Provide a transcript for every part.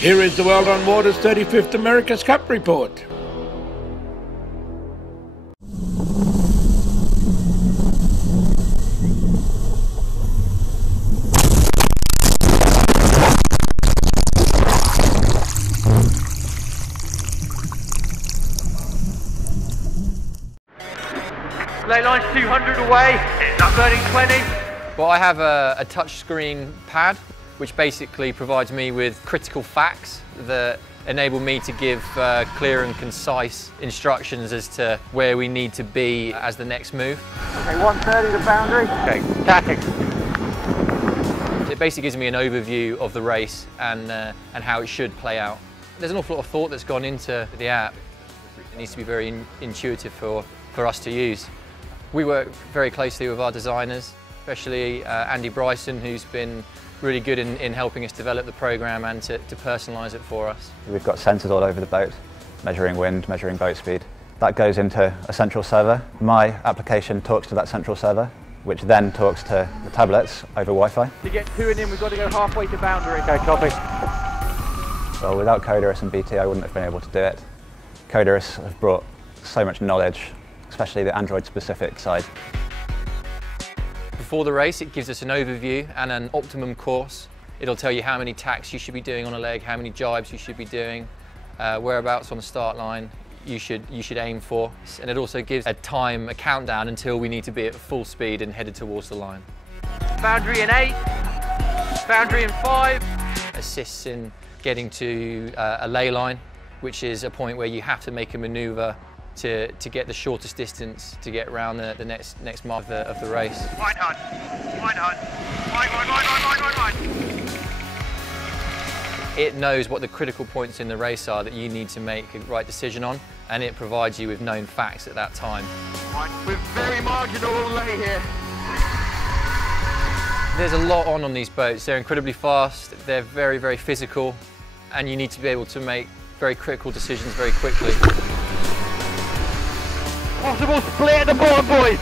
Here is the World on Water's 35th America's Cup report. Lay line's 200 away, I'm burning 20. Well, I have a touchscreen pad, which basically provides me with critical facts that enable me to give clear and concise instructions as to where we need to be as the next move. Okay, 130 the boundary. Okay, tactics. It basically gives me an overview of the race and how it should play out. There's an awful lot of thought that's gone into the app. It needs to be very intuitive for us to use. We work very closely with our designers, especially Andy Bryson, who's been really good in helping us develop the program and to personalise it for us. We've got sensors all over the boat, measuring wind, measuring boat speed. That goes into a central server. My application talks to that central server, which then talks to the tablets over Wi-Fi. To get to and in, we've got to go halfway to boundary. Okay, copy. Well, without Coutts and BT, I wouldn't have been able to do it. Coutts have brought so much knowledge, especially the Android-specific side. Before the race, it gives us an overview and an optimum course. It'll tell you how many tacks you should be doing on a leg, how many jibes you should be doing, whereabouts on the start line you should aim for. And it also gives a countdown until we need to be at full speed and headed towards the line. Boundary in 8, boundary in 5. Assists in getting to a lay line, which is a point where you have to make a manoeuvre to get the shortest distance to get around the next mark of the race. Wide hunt, wide hunt, wide. It knows what the critical points in the race are that you need to make a right decision on, and it provides you with known facts at that time. Right, we're very marginal lay here. There's a lot on these boats. They're incredibly fast, they're very, very physical, and you need to be able to make very critical decisions very quickly. Possible split at the bottom, boys.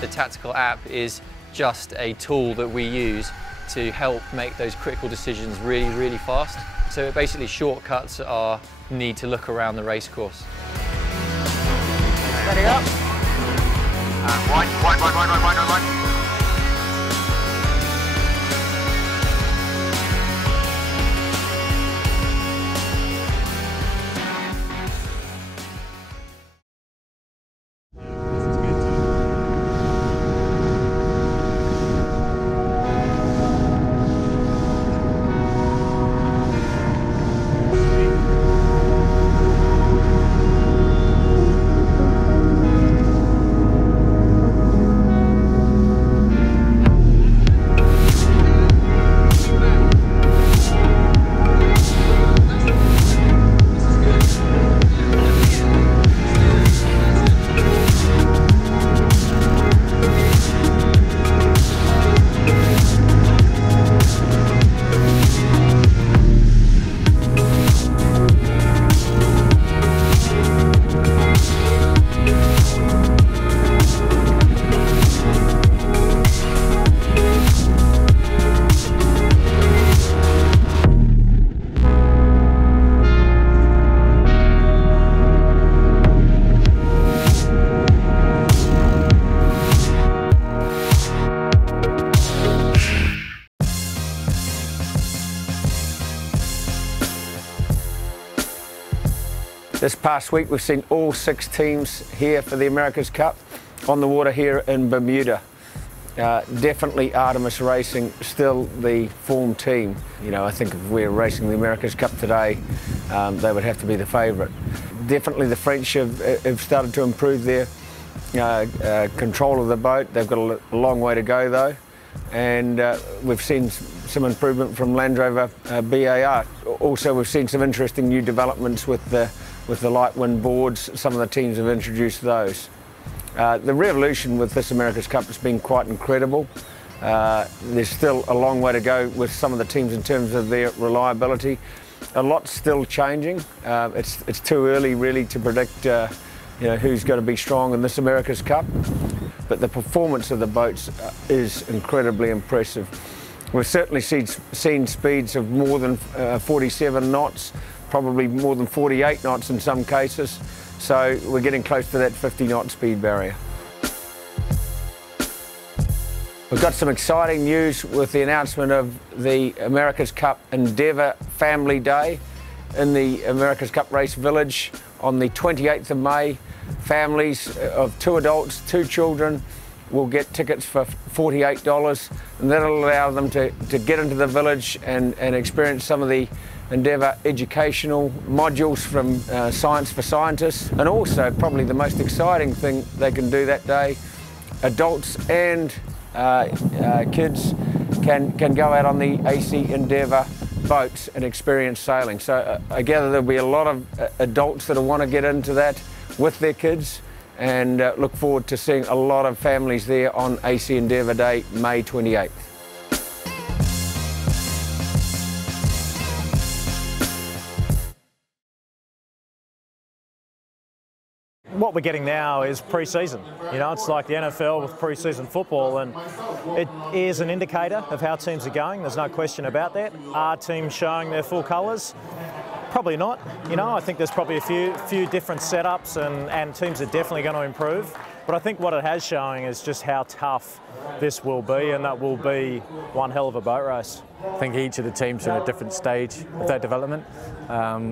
The tactical app is just a tool that we use to help make those critical decisions really, really fast. So it basically shortcuts our need to look around the race course. Ready up. Wide. This past week we've seen all 6 teams here for the America's Cup on the water here in Bermuda. Definitely Artemis Racing still the form team. You know, I think if we're racing the America's Cup today, they would have to be the favourite. Definitely the French have started to improve their control of the boat. They've got a long way to go though, and we've seen some improvement from Land Rover BAR. Also, we've seen some interesting new developments with the light wind boards. Some of the teams have introduced those. The revolution with this America's Cup has been quite incredible. There's still a long way to go with some of the teams in terms of their reliability. A lot's still changing. It's too early really to predict you know, who's going to be strong in this America's Cup. But the performance of the boats is incredibly impressive. We've certainly seen speeds of more than 47 knots, probably more than 48 knots in some cases. So we're getting close to that 50 knot speed barrier. We've got some exciting news with the announcement of the America's Cup Endeavour Family Day in the America's Cup Race Village on the 28th of May. Families of 2 adults, 2 children will get tickets for $48, and that'll allow them to get into the village and experience some of the Endeavour educational modules from Science for Scientists. And also, probably the most exciting thing they can do that day, adults and kids can go out on the AC Endeavour boats and experience sailing. So I gather there'll be a lot of adults that will want to get into that with their kids, and look forward to seeing a lot of families there on AC Endeavour Day, May 28th. What we're getting now is pre-season. You know, it's like the NFL with pre-season football, and it is an indicator of how teams are going. There's no question about that. Are teams showing their full colours? Probably not. You know, I think there's probably a few different setups, and teams are definitely going to improve. But I think what it has showing is just how tough this will be, and that will be one hell of a boat race. I think each of the teams are at a different stage of their development.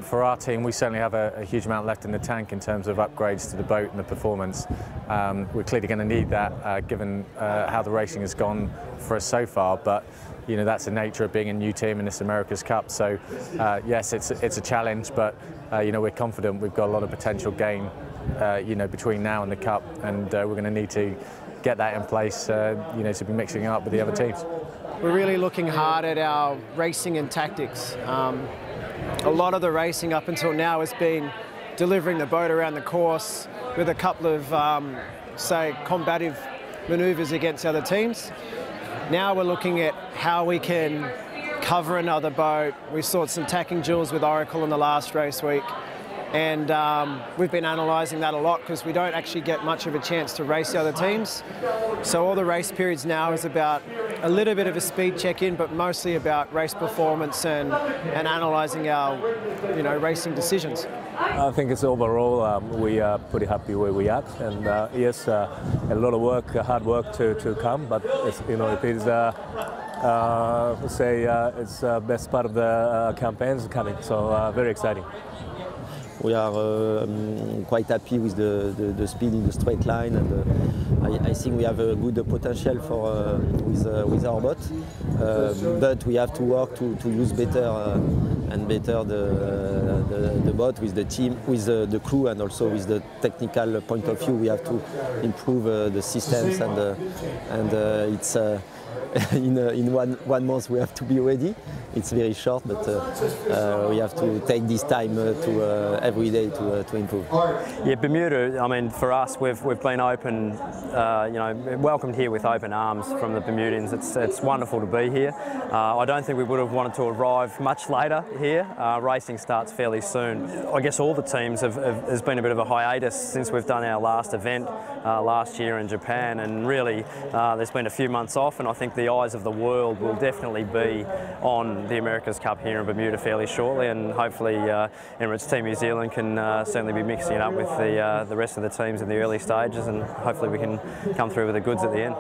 For our team, we certainly have a huge amount left in the tank in terms of upgrades to the boat and the performance. We're clearly going to need that given how the racing has gone for us so far. But you know, that's the nature of being a new team in this America's Cup. So yes, it's a challenge, but you know, we're confident we've got a lot of potential gain you know, between now and the Cup, and we're going to need to get that in place you know, to be mixing up with the other teams. We're really looking hard at our racing and tactics. A lot of the racing up until now has been delivering the boat around the course with a couple of, say, combative manoeuvres against other teams. Now we're looking at how we can cover another boat. We saw some tacking duels with Oracle in the last race week, and we've been analysing that a lot because we don't actually get much of a chance to race the other teams. So all the race periods now is about a little bit of a speed check-in, but mostly about race performance and analysing our, you know, racing decisions. I think it's overall we are pretty happy where we are, and yes, a lot of work, hard work to come, but it's, you know, it is it's best part of the campaigns coming, so very exciting. We are quite happy with the speed in the straight line, and I think we have a good potential for with our boat, but we have to work to use better and better the boat with the team, with the crew, and also with the technical point of view. We have to improve the systems, and it's in one month we have to be ready. It's very short, but we have to take this time to every day to improve. Yeah, Bermuda, I mean, for us, we've been open, you know, welcomed here with open arms from the Bermudians. It's wonderful to be here. I don't think we would have wanted to arrive much later here. Racing starts fairly soon. I guess all the teams has been a bit of a hiatus since we've done our last event last year in Japan, and really there's been a few months off, and I think the eyes of the world will definitely be on the America's Cup here in Bermuda fairly shortly, and hopefully Emirates Team New Zealand can certainly be mixing it up with the rest of the teams in the early stages, and hopefully we can come through with the goods at the end.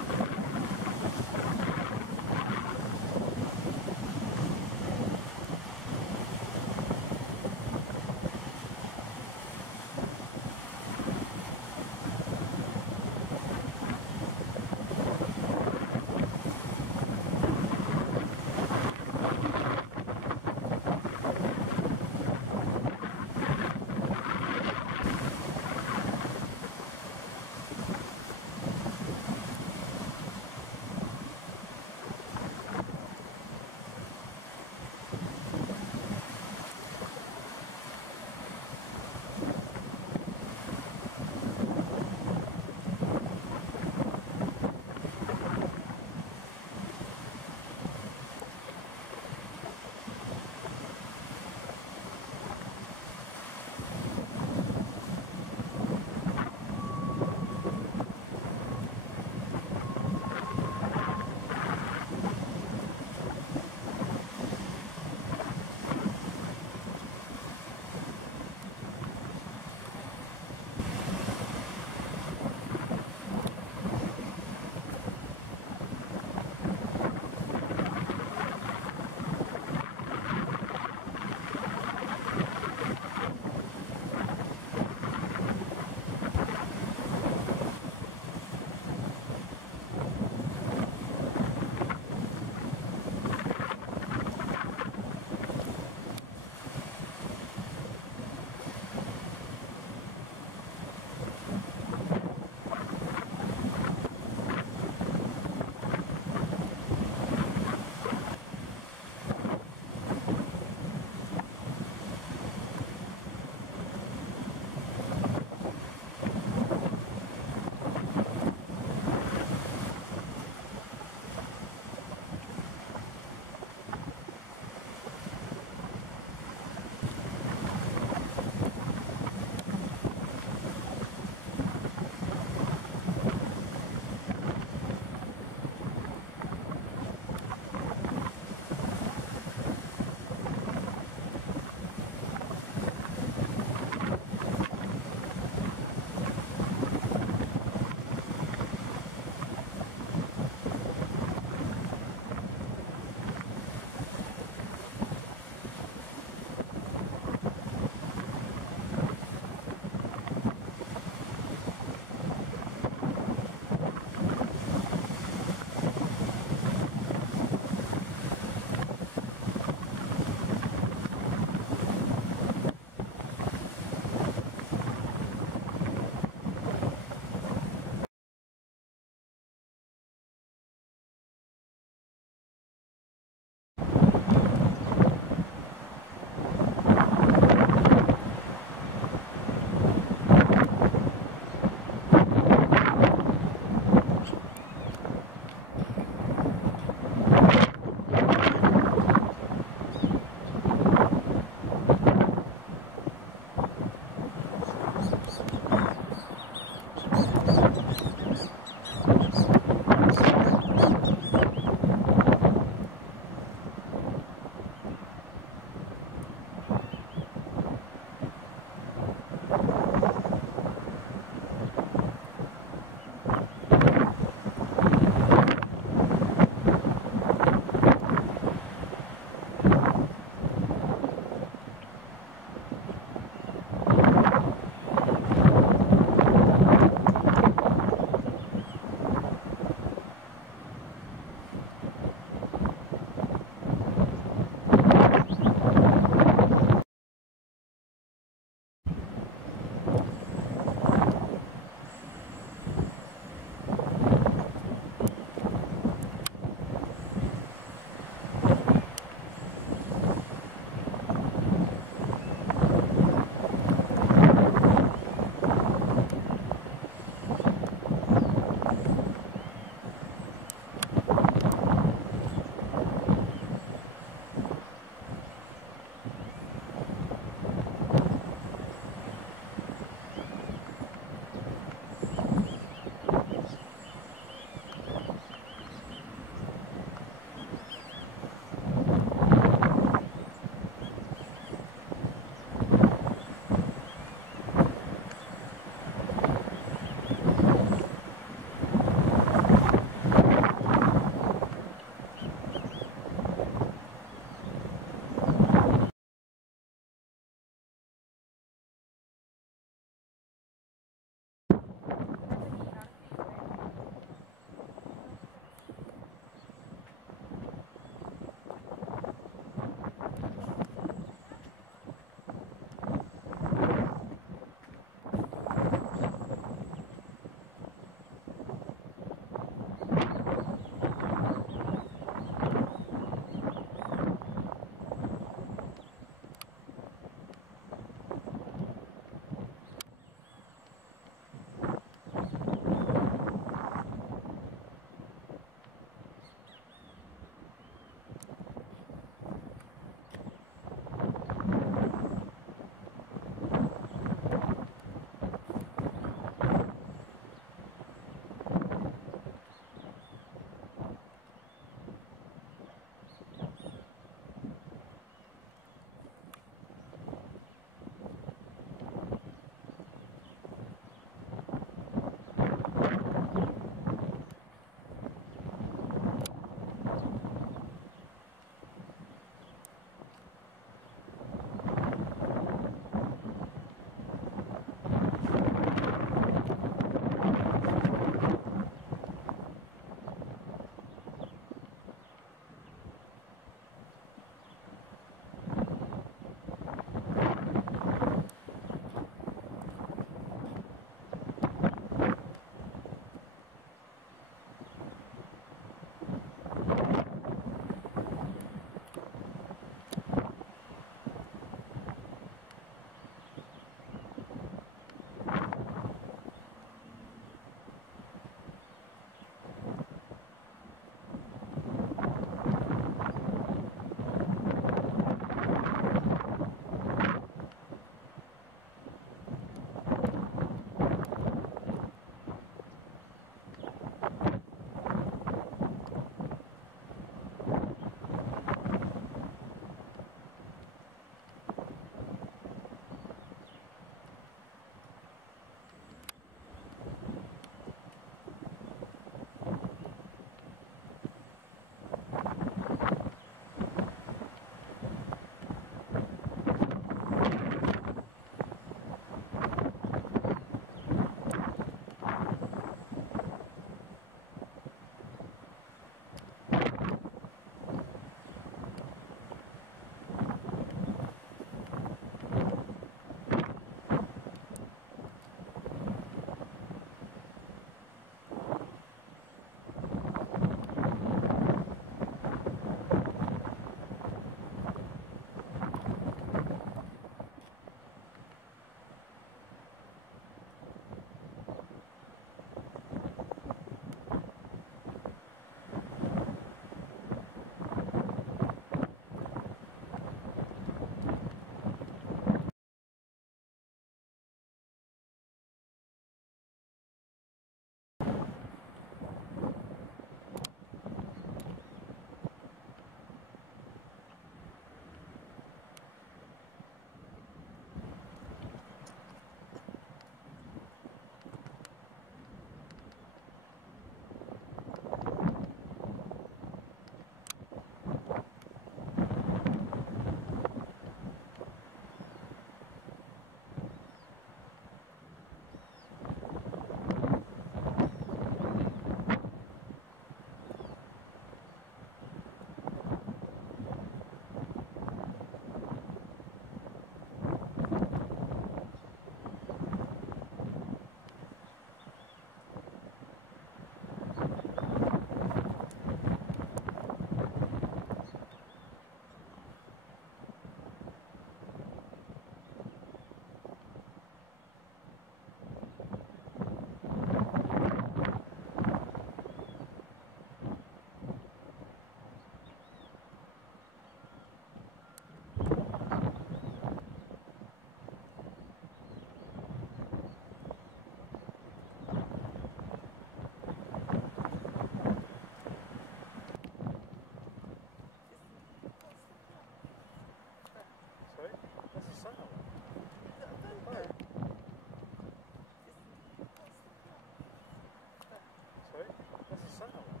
front of it.